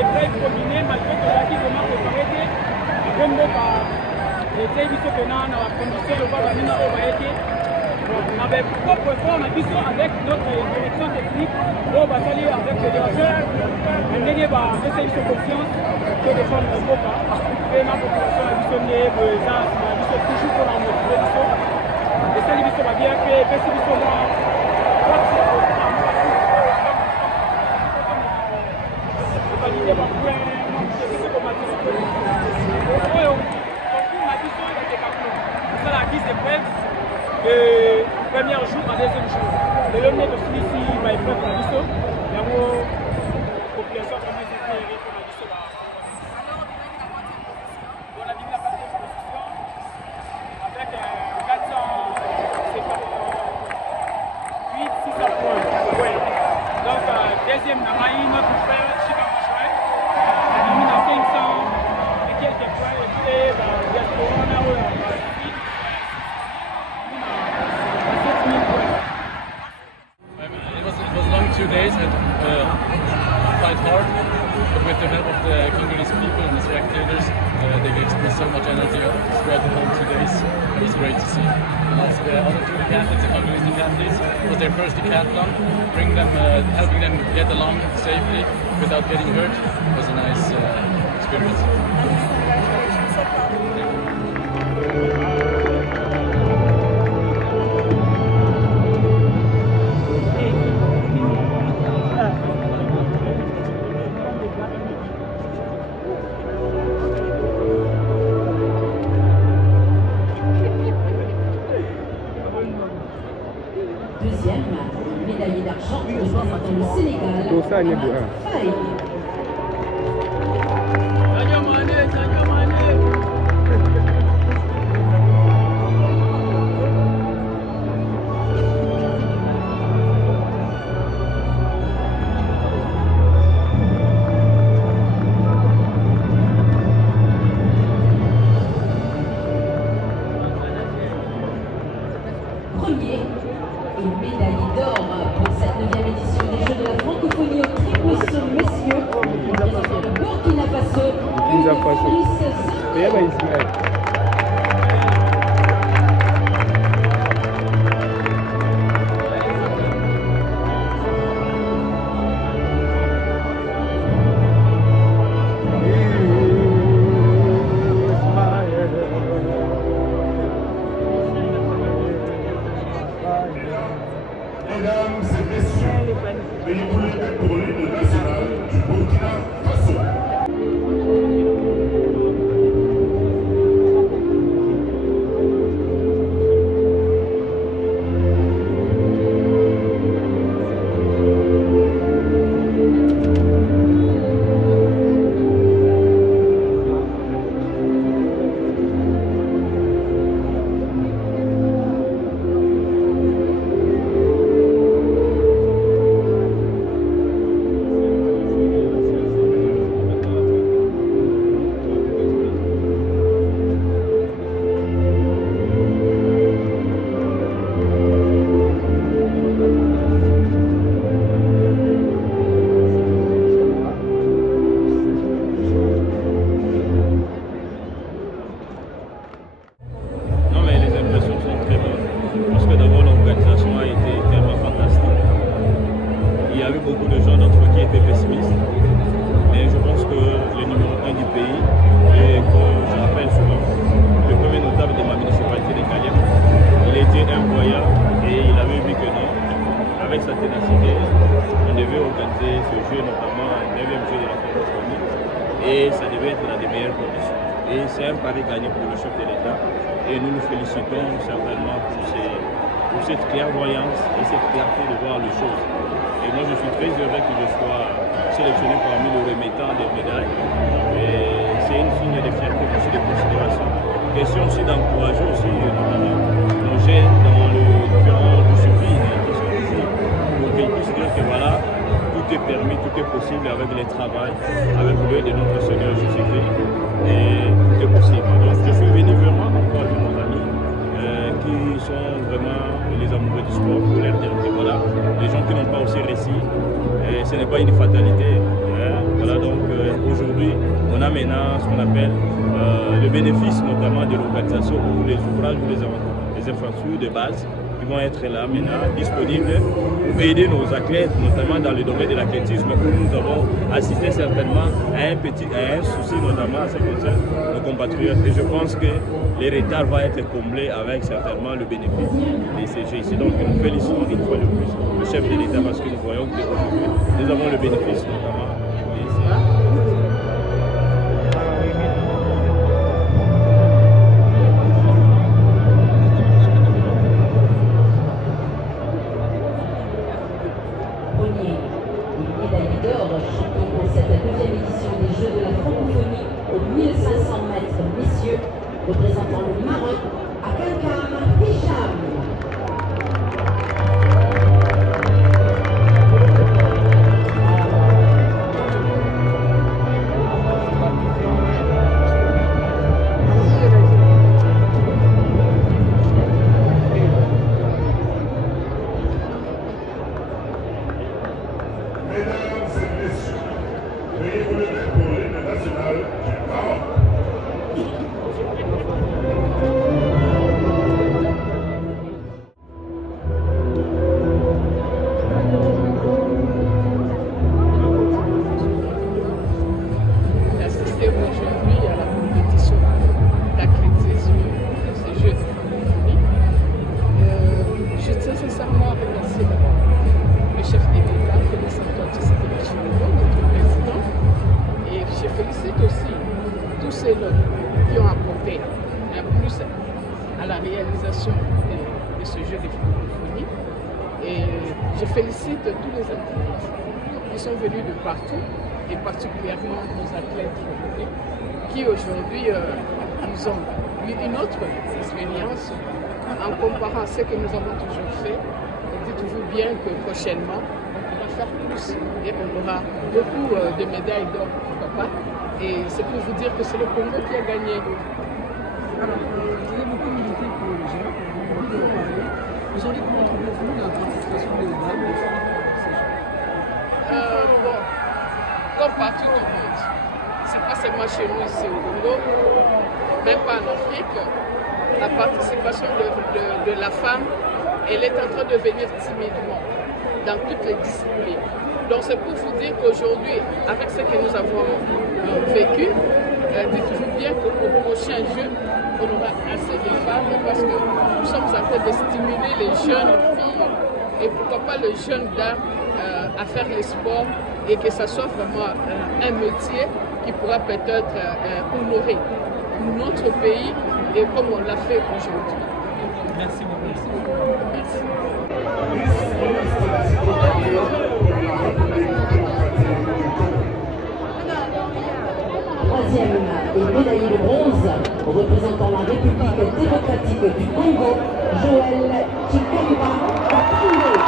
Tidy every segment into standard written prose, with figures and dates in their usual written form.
l'épreuve combinée, malgré que j'ai vraiment préparé, et biso pena na la condition de voir la mine au Baïté. On avait propre forme avec notre direction technique, au Basali avec le directeur, on a essayé de confiance que les femmes ne font pas. Et ma population a visionné les gens, toujours pour la motivation. Et ça, les bisous va bien que les bisous là, le premier jour, le deuxième jour. Le lendemain de celui-ci, il va être prêt pour la mission. Il y a une population qui a été créée pour la mission. On a dit la partie de position avec 458, 600 points. Ouais. Donc, deuxième, on a eu notre frère, Chica Machouet. On a mis dans 500 et quelques points. Et puis, il y a It was long 2 days and quite hard, but with the help of the Congolese people and the spectators, they gave me so much energy throughout the whole 2 days. It was great to see. And also the other two decathletes, the Congolese decathletes, it was their first decathlon, helping them get along safely without getting hurt. It was a nice experience. Deuxième, médaillé d'argent représentant le Sénégal. Premier et médaillé d'or pour cette 9e édition des Jeux de la francophonie au triple saut messieurs, représentant le Burkina Faso, Mesdames et messieurs, veuillez vous lever pour l'hymne national du Burkina Faso. Beaucoup de gens d'entre eux qui étaient pessimistes, mais je pense que le numéro 1 du pays, et que je rappelle souvent, le premier notable de ma municipalité de Kalem, il était incroyable et il avait vu que non, avec sa ténacité, on devait organiser ce jeu, notamment le 9e jeu de la francophonie, et ça devait être dans de meilleures conditions. Et c'est un pari gagné pour le chef de l'État, et nous nous félicitons certainement pour cette clairvoyance et cette clarté de voir les choses. Et moi je suis très heureux que je sois sélectionné parmi les remettants des médailles. Et c'est une signe de fierté, aussi de considération. Question aussi d'encourager aussi notamment nos jeunes dans les différentes disciplines qui sont ici, pour qu'ils puissent dire que voilà, tout est permis, tout est possible avec le travail, avec l'aide de notre Seigneur Jésus-Christ. Et tout est possible. Donc je suis venu vraiment encourager nos amis qui sont vraiment les amoureux du sport pour leur dire que voilà, les gens qui n'ont pas aussi réussi, ce n'est pas une fatalité. Voilà, donc maintenant ce qu'on appelle le bénéfice notamment de l'organisation ou les ouvrages ou les infrastructures de base qui vont être là maintenant disponibles pour aider nos athlètes, notamment dans le domaine de l'athlétisme où nous avons assisté certainement à un souci notamment à ce qui concerne nos compatriotes. Et je pense que les retards vont être comblés avec certainement le bénéfice des CGIC. Donc nous félicitons une fois de plus le chef de l'État parce que nous voyons que nous avons le bénéfice notamment des CGIC. Représentant le Maroc, Akalkam Hicham. Mesdames et messieurs, veuillez vous lever pour l'hymne national du Maroc. Qui ont apporté un plus à la réalisation de ce jeu de francophonie. Et je félicite tous les athlètes qui sont venus de partout, et particulièrement nos athlètes qui aujourd'hui ils ont eu une autre expérience en comparant ce que nous avons toujours fait. Dites-vous bien que prochainement, on va faire plus et on aura beaucoup de médailles d'or, pourquoi pas. Et c'est pour vous dire que c'est le Congo qui a gagné. Alors, vous avez beaucoup milité pour les gens, beaucoup en parler. Aujourd'hui, comment trouvez-vous la participation des dames et femmes à ces jeux? Bon, comme partout au monde, c'est pas seulement chez nous ici au Congo, même pas en Afrique, la participation de la femme, elle est en train de venir timidement dans toutes les disciplines. Donc c'est pour vous dire qu'aujourd'hui, avec ce que nous avons vécu, dites-vous bien qu'au prochain jeu, on aura assez de femmes parce que nous sommes en train de stimuler les jeunes filles et pourquoi pas les jeunes dames à faire le sport et que ça soit vraiment un métier qui pourra peut-être honorer notre pays et comme on l'a fait aujourd'hui. Merci beaucoup. Merci. Troisième et médaillé de bronze, représentant la République démocratique du Congo, Joël Chikamba Katunde.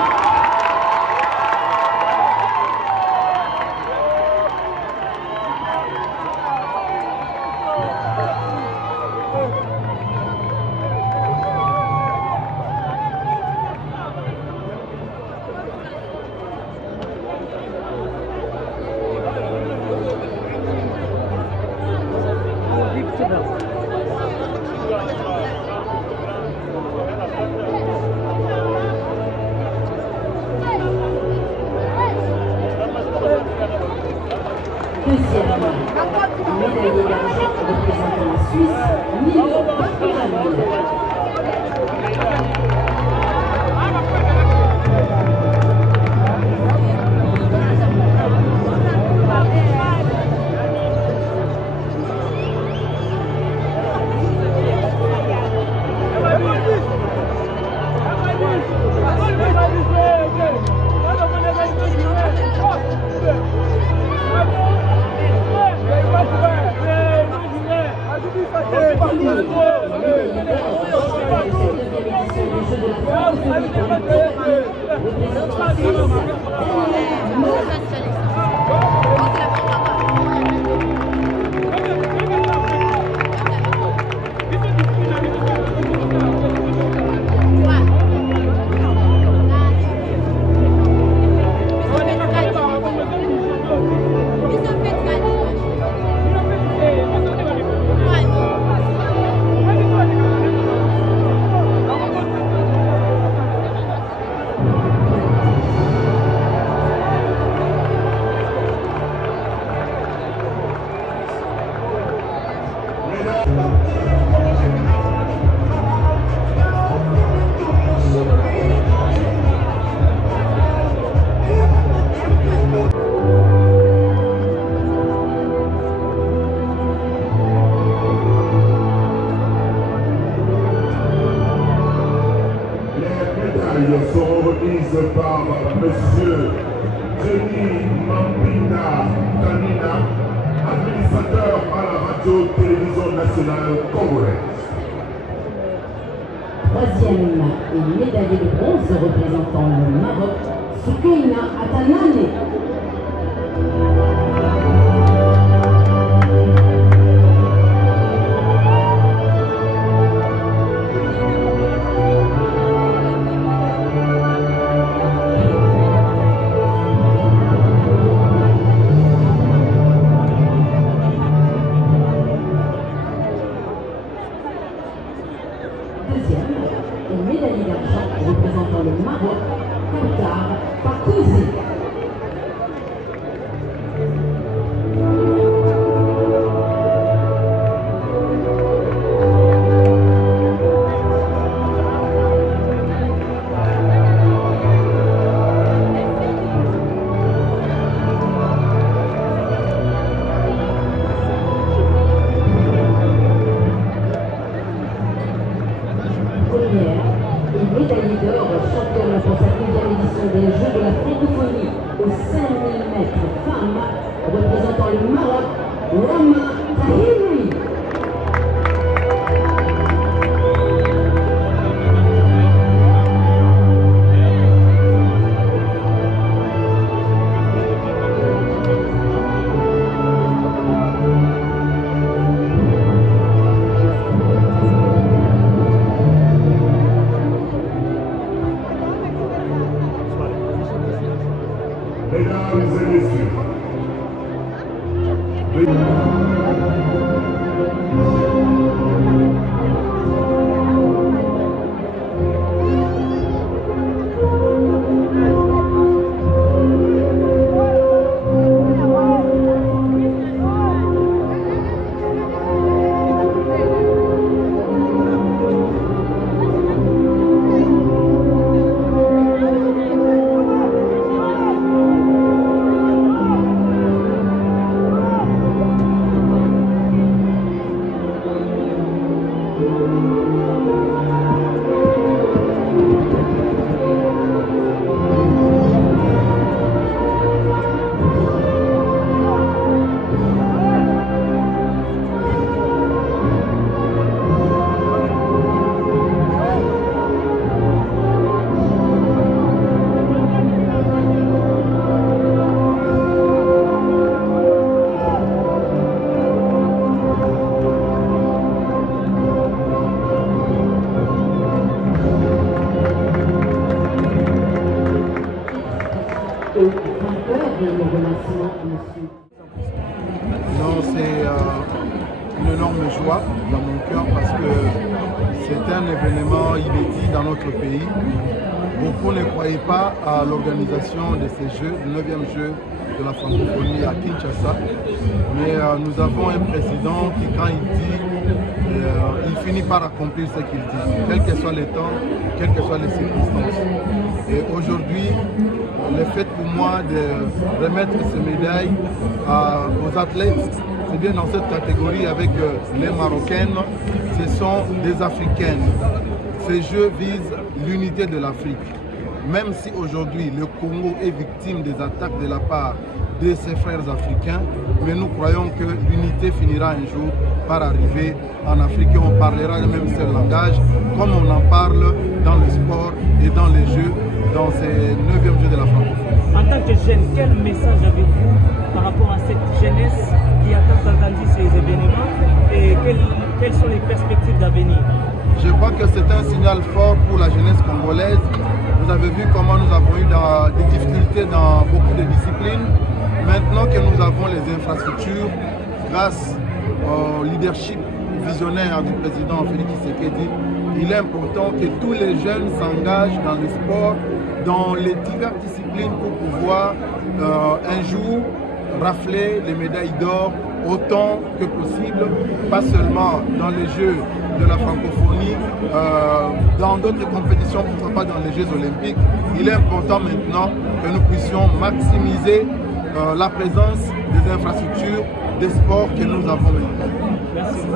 Deuxième, médaillé d'argent représentant la Suisse, Milo Bartolami. médailles seront remises par M. Jenny Mambina Kanina, administrateur à la radio-télévision nationale congolaise. Troisième et médaillé de bronze représentant le Maroc, Soukaina Atanane. Deuxième et médaillé d'argent représentant le Maroc, Qatar Pakouzi. Et médaillé d'or, championne pour sa 9e édition des Jeux de la francophonie aux 5000 mètres femmes, représentant le Maroc, Rama Tahiri. Mesdames et messieurs, Non, c'est une énorme joie dans mon cœur parce que c'est un événement inédit dans notre pays. Beaucoup ne croyaient pas à l'organisation de ces Jeux, le 9e jeu de la francophonie à Kinshasa. Mais nous avons un président qui, quand il dit, il finit par accomplir ce qu'il dit, quel que soit le temps, quelles que soient les circonstances. Et aujourd'hui, le fait pour moi de remettre ces médailles aux athlètes, c'est bien dans cette catégorie avec les Marocaines, ce sont des Africaines. Ces Jeux visent l'unité de l'Afrique. Même si aujourd'hui le Congo est victime des attaques de la part de ses frères africains, mais nous croyons que l'unité finira un jour par arriver en Afrique et on parlera le même seul langage, comme on en parle dans le sport et dans les Jeux, dans ces 9e Jeux de la francophonie. En tant que jeune, quel message avez-vous par rapport à cette jeunesse qui attend d'agrandir ces événements et quelles sont les perspectives d'avenir? Je crois que c'est un signal fort pour la jeunesse congolaise. Vous avez vu comment nous avons eu des difficultés dans beaucoup de disciplines. Maintenant que nous avons les infrastructures, grâce au leadership visionnaire du président Félix Tshisekedi, il est important que tous les jeunes s'engagent dans le sport, dans les diverses disciplines pour pouvoir un jour rafler les médailles d'or autant que possible, pas seulement dans les Jeux de la francophonie, dans d'autres compétitions, pourquoi pas dans les Jeux olympiques. Il est important maintenant que nous puissions maximiser la présence des infrastructures, des sports que nous avons maintenant. Merci.